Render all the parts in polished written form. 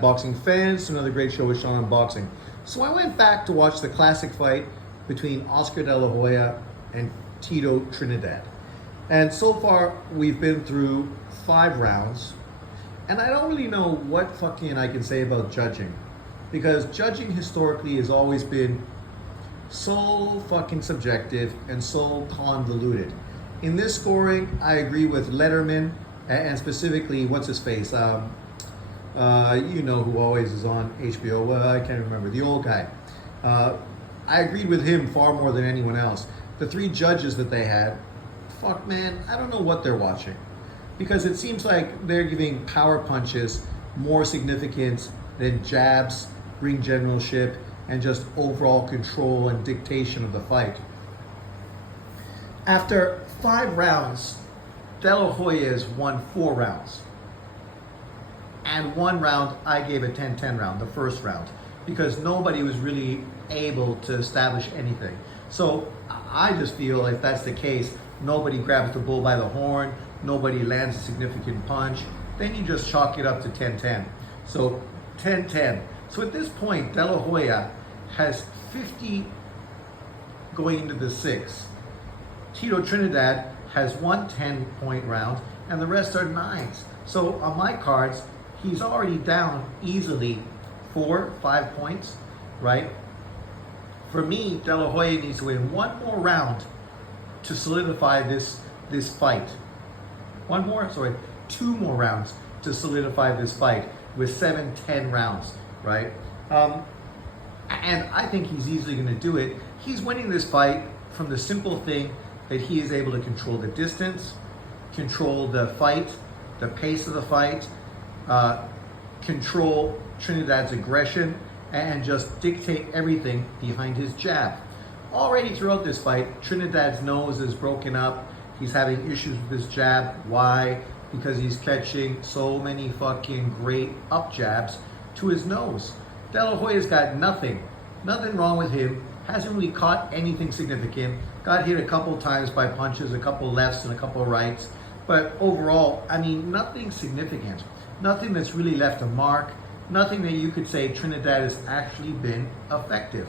Boxing fans, another great show with Sean on boxing. So I went back to watch the classic fight between Oscar De La Hoya and Tito Trinidad. And so far, we've been through 5 rounds. And I don't really know what fucking I can say about judging. Because judging historically has always been so fucking subjective and so convoluted. In this scoring, I agree with Letterman and specifically, what's his face? You know who always is on HBO. Well, I can't remember. The old guy. I agreed with him far more than anyone else. The 3 judges that they had, fuck man, I don't know what they're watching. Because it seems like they're giving power punches more significance than jabs, ring generalship, and just overall control and dictation of the fight. After 5 rounds, De La Hoya has won 4 rounds. And 1 round, I gave a 10-10 round, the first round, because nobody was really able to establish anything. So I just feel if that's the case, nobody grabs the bull by the horn, nobody lands a significant punch, then you just chalk it up to 10-10. So 10-10. So at this point, De La Hoya has 50 going into the 6th. Tito Trinidad has 1 10-point round, and the rest are 9s. So on my cards, he's already down easily 4-5 points, right? For me, De La Hoya needs to win 1 more round to solidify this fight. 2 more rounds to solidify this fight with 7-10 rounds, right? And I think he's easily going to do it. He's winning this fight from the simple thing that he is able to control the distance, control the fight, the pace of the fight, control Trinidad's aggression, and just dictate everything behind his jab. Already throughout this fight, Trinidad's nose is broken up. He's having issues with his jab. Why? Because he's catching so many fucking great up jabs to his nose. De La Hoya's got nothing wrong with him. Hasn't really caught anything significant. Got hit a couple times by punches, a couple lefts and a couple rights. But overall, I mean, nothing significant. Nothing that's really left a mark. Nothing that you could say Trinidad has actually been effective.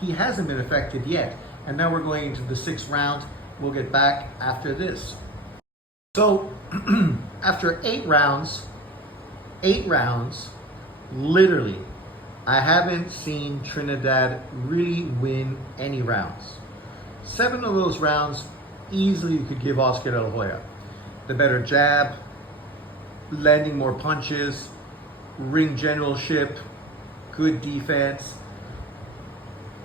He hasn't been effective yet. And now we're going into the 6th round. We'll get back after this. So, after 8 rounds, literally, I haven't seen Trinidad really win any rounds. 7 of those rounds, easily you could give Oscar De La Hoya. The better jab, landing more punches, ring generalship, good defense.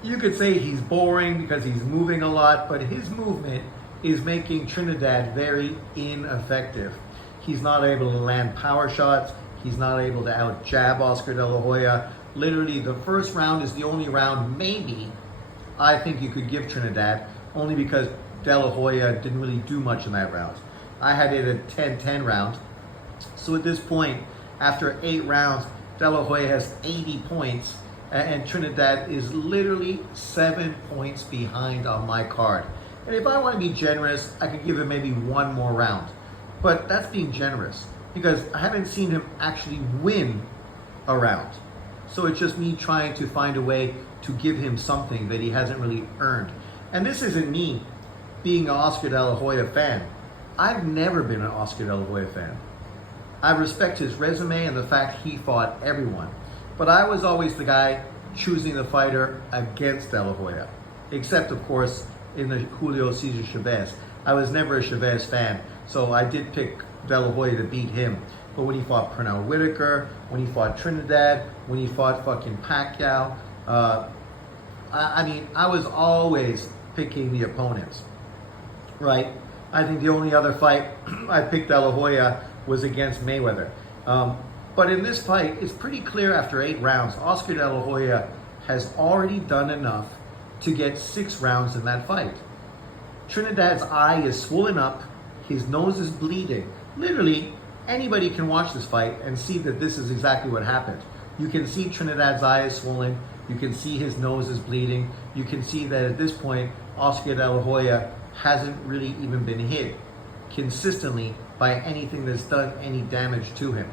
You could say he's boring because he's moving a lot, but his movement is making Trinidad very ineffective. He's not able to land power shots. He's not able to out jab Oscar De La Hoya. Literally, the first round is the only round maybe I think you could give Trinidad, only because De La Hoya didn't really do much in that round. I had it a 10-10 round. So at this point, after 8 rounds, De La Hoya has 80 points, and Trinidad is literally 7 points behind on my card. And if I want to be generous, I could give him maybe 1 more round. But that's being generous, because I haven't seen him actually win a round. So it's just me trying to find a way to give him something that he hasn't really earned. And this isn't me being an Oscar De La Hoya fan. I've never been an Oscar De La Hoya fan. I respect his resume and the fact he fought everyone. But I was always the guy choosing the fighter against De La Hoya. Except, of course, in the Julio Cesar Chavez. I was never a Chavez fan, so I did pick De La Hoya to beat him. But when he fought Pernell Whitaker, when he fought Trinidad, when he fought fucking Pacquiao, I mean, I was always picking the opponents, right? I think the only other fight I picked De La Hoya was against Mayweather. But in this fight, it's pretty clear after 8 rounds, Oscar De La Hoya has already done enough to get 6 rounds in that fight. Trinidad's eye is swollen up, his nose is bleeding. Literally, anybody can watch this fight and see that this is exactly what happened. You can see Trinidad's eye is swollen, you can see his nose is bleeding, you can see that at this point, Oscar De La Hoya hasn't really even been hit consistently by anything that's done any damage to him.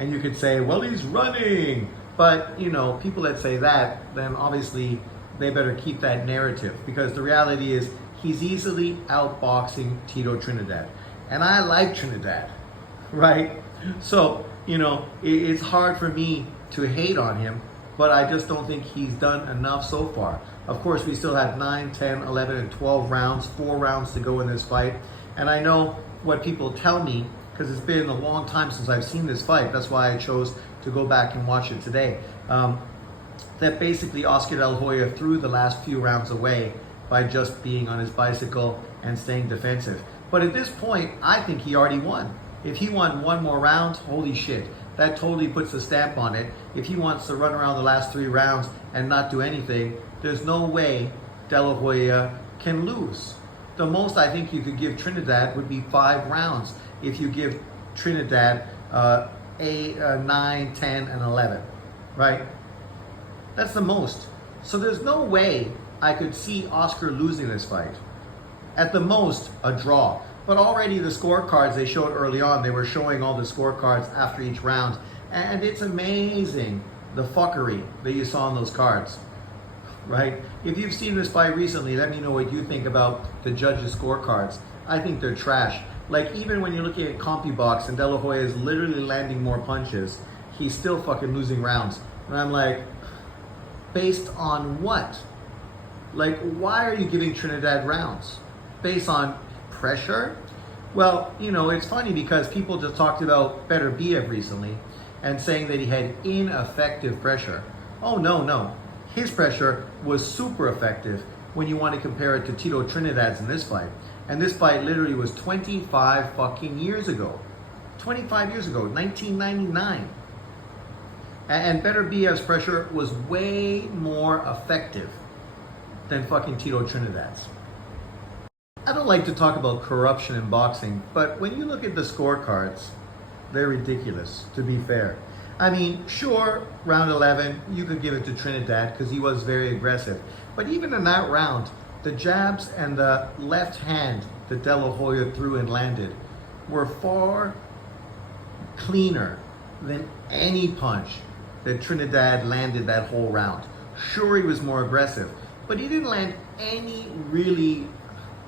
And you could say, well, he's running. But, people that say that, then obviously they better keep that narrative, because the reality is he's easily outboxing Tito Trinidad. And I like Trinidad, right? So, it's hard for me to hate on him, but I just don't think he's done enough so far. Of course, we still have 9, 10, 11, and 12 rounds, 4 rounds to go in this fight. And I know what people tell me, because it's been a long time since I've seen this fight. That's why I chose to go back and watch it today. That basically Oscar De La Hoya threw the last few rounds away by just being on his bicycle and staying defensive. But at this point, I think he already won. If he won one more round, holy shit, that totally puts a stamp on it. If he wants to run around the last 3 rounds and not do anything, there's no way De La Hoya can lose. The most I think you could give Trinidad would be 5 rounds if you give Trinidad 8, 9, 10, and 11, right? That's the most. So there's no way I could see Oscar losing this fight. At the most, a draw. But already the scorecards they showed early on, they were showing all the scorecards after each round. And it's amazing the fuckery that you saw on those cards, right? If you've seen this fight recently, let me know what you think about the judges' scorecards. I think they're trash. Like, even when you're looking at CompuBox and De La Hoya is literally landing more punches, he's still fucking losing rounds. And I'm like, based on what? Like, why are you giving Trinidad rounds? Based on pressure? Well, it's funny because people just talked about Beterbiev recently and saying that he had ineffective pressure. Oh, no. His pressure was super effective when you want to compare it to Tito Trinidad's in this fight. And this fight literally was 25 fucking years ago. 25 years ago, 1999. And Beterbiev's pressure was way more effective than fucking Tito Trinidad's. I don't like to talk about corruption in boxing, but when you look at the scorecards, they're ridiculous, to be fair. I mean, sure, round 11, you could give it to Trinidad because he was very aggressive. But even in that round, the jabs and the left hand that De La Hoya threw and landed were far cleaner than any punch that Trinidad landed that whole round. Sure, he was more aggressive, but he didn't land any really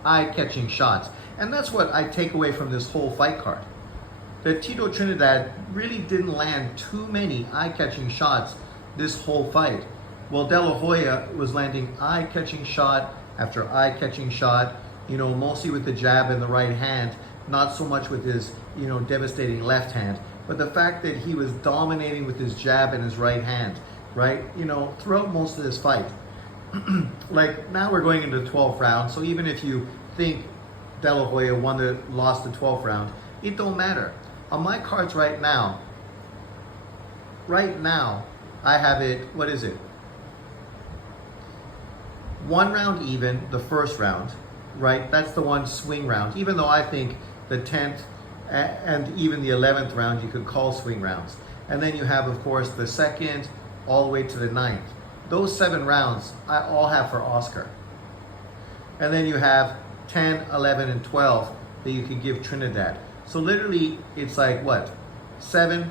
eye-catching shots. And that's what I take away from this whole fight card. That Tito Trinidad really didn't land too many eye-catching shots this whole fight. Well, De La Hoya was landing eye-catching shot after eye-catching shot, mostly with the jab in the right hand, not so much with his, devastating left hand. But the fact that he was dominating with his jab and his right hand, right, throughout most of this fight. Like, now we're going into the 12th round, so even if you think De La Hoya lost the 12th round, it don't matter. On my cards right now, I have it, what is it? 1 round even, the first round, right? That's the one swing round, even though I think the 10th and even the 11th round you could call swing rounds. And then you have, of course, the 2nd all the way to the 9th. Those 7 rounds I all have for Oscar. And then you have 10, 11, and 12 that you could give Trinidad. So literally it's like what? 7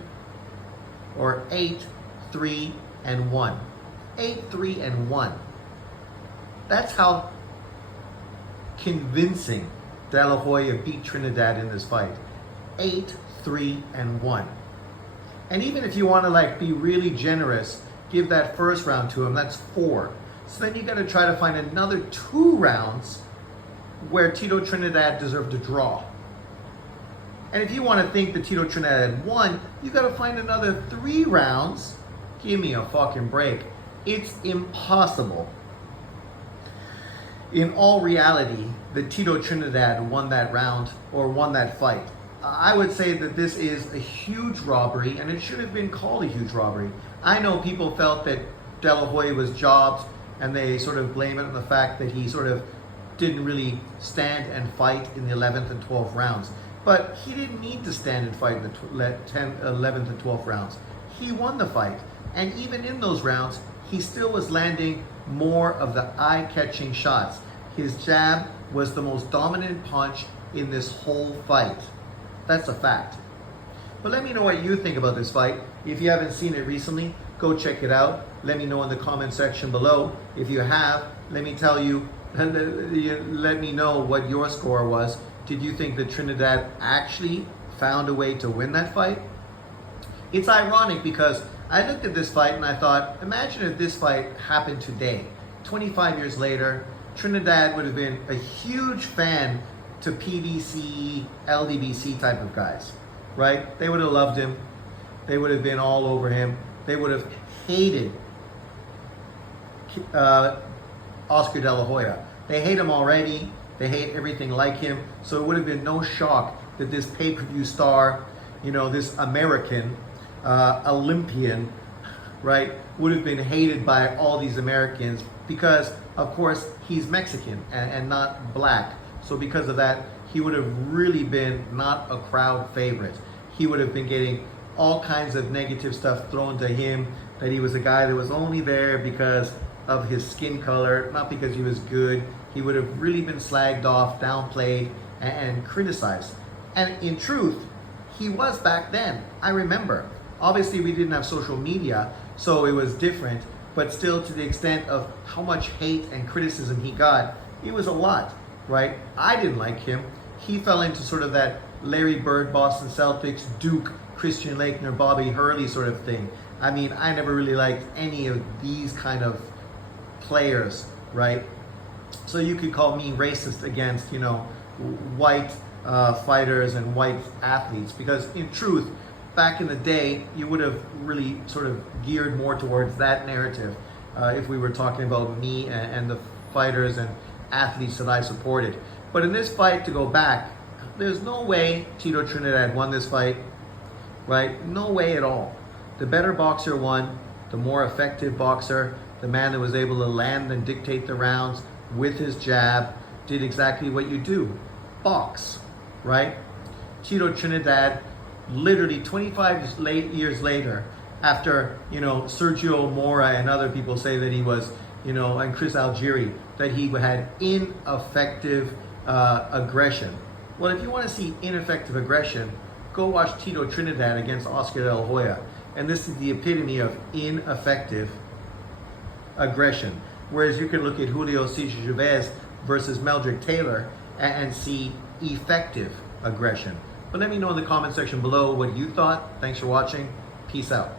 or 8, 3, and 1. 8, 3, and 1. That's how convincing De La Hoya beat Trinidad in this fight. 8, 3, and 1. And even if you want to be really generous, give that first round to him, that's 4. So then you got to try to find another 2 rounds where Tito Trinidad deserved to draw. And if you want to think that Tito Trinidad won, you got to find another 3 rounds. Give me a fucking break. It's impossible. In all reality, that Tito Trinidad won that round or won that fight. I would say that this is a huge robbery, and it should have been called a huge robbery. I know people felt that De La Hoya was jobbed, and they sort of blame it on the fact that he sort of didn't really stand and fight in the 11th and 12th rounds. But he didn't need to stand and fight in the 11th and 12th rounds. He won the fight. And even in those rounds, he still was landing more of the eye-catching shots. His jab was the most dominant punch in this whole fight. That's a fact. But let me know what you think about this fight. If you haven't seen it recently, go check it out. Let me know in the comment section below. If you have, let me know what your score was. Did you think that Trinidad actually found a way to win that fight? It's ironic because I looked at this fight and I thought, imagine if this fight happened today. 25 years later, Trinidad would have been a huge fan to PBC, LDBC type of guys, right? They would have loved him. They would have been all over him. They would have hated Oscar De La Hoya. They hate him already. They hate everything like him. So it would have been no shock that this pay-per-view star, this American, Olympian, right, would have been hated by all these Americans because, of course, he's Mexican and not black. So because of that, he would have really been not a crowd favorite. He would have been getting all kinds of negative stuff thrown to him, that he was a guy that was only there because of his skin color, not because he was good. He would have really been slagged off, downplayed, and criticized. And in truth, he was back then. I remember. Obviously, we didn't have social media, so it was different. But still, to the extent of how much hate and criticism he got, it was a lot, right? I didn't like him. He fell into sort of that Larry Bird, Boston Celtics, Duke, Christian Laettner, Bobby Hurley sort of thing. I mean, I never really liked any of these kind of players, right? So you could call me racist against, white fighters and white athletes, because in truth, back in the day, you would have really sort of geared more towards that narrative if we were talking about me and the fighters and athletes that I supported. But in this fight, to go back, there's no way Tito Trinidad won this fight, right? No way at all. The better boxer won, the more effective boxer, the man that was able to land and dictate the rounds with his jab, did exactly what you do, box, right? Tito Trinidad, literally 25 years later, after, Sergio Mora and other people say that he was, and Chris Algieri, that he had ineffective aggression. Well, if you want to see ineffective aggression, go watch Tito Trinidad against Oscar De La Hoya. And this is the epitome of ineffective aggression. Whereas you can look at Julio Cesar Chavez versus Meldrick Taylor and see effective aggression. But let me know in the comment section below what you thought. Thanks for watching. Peace out.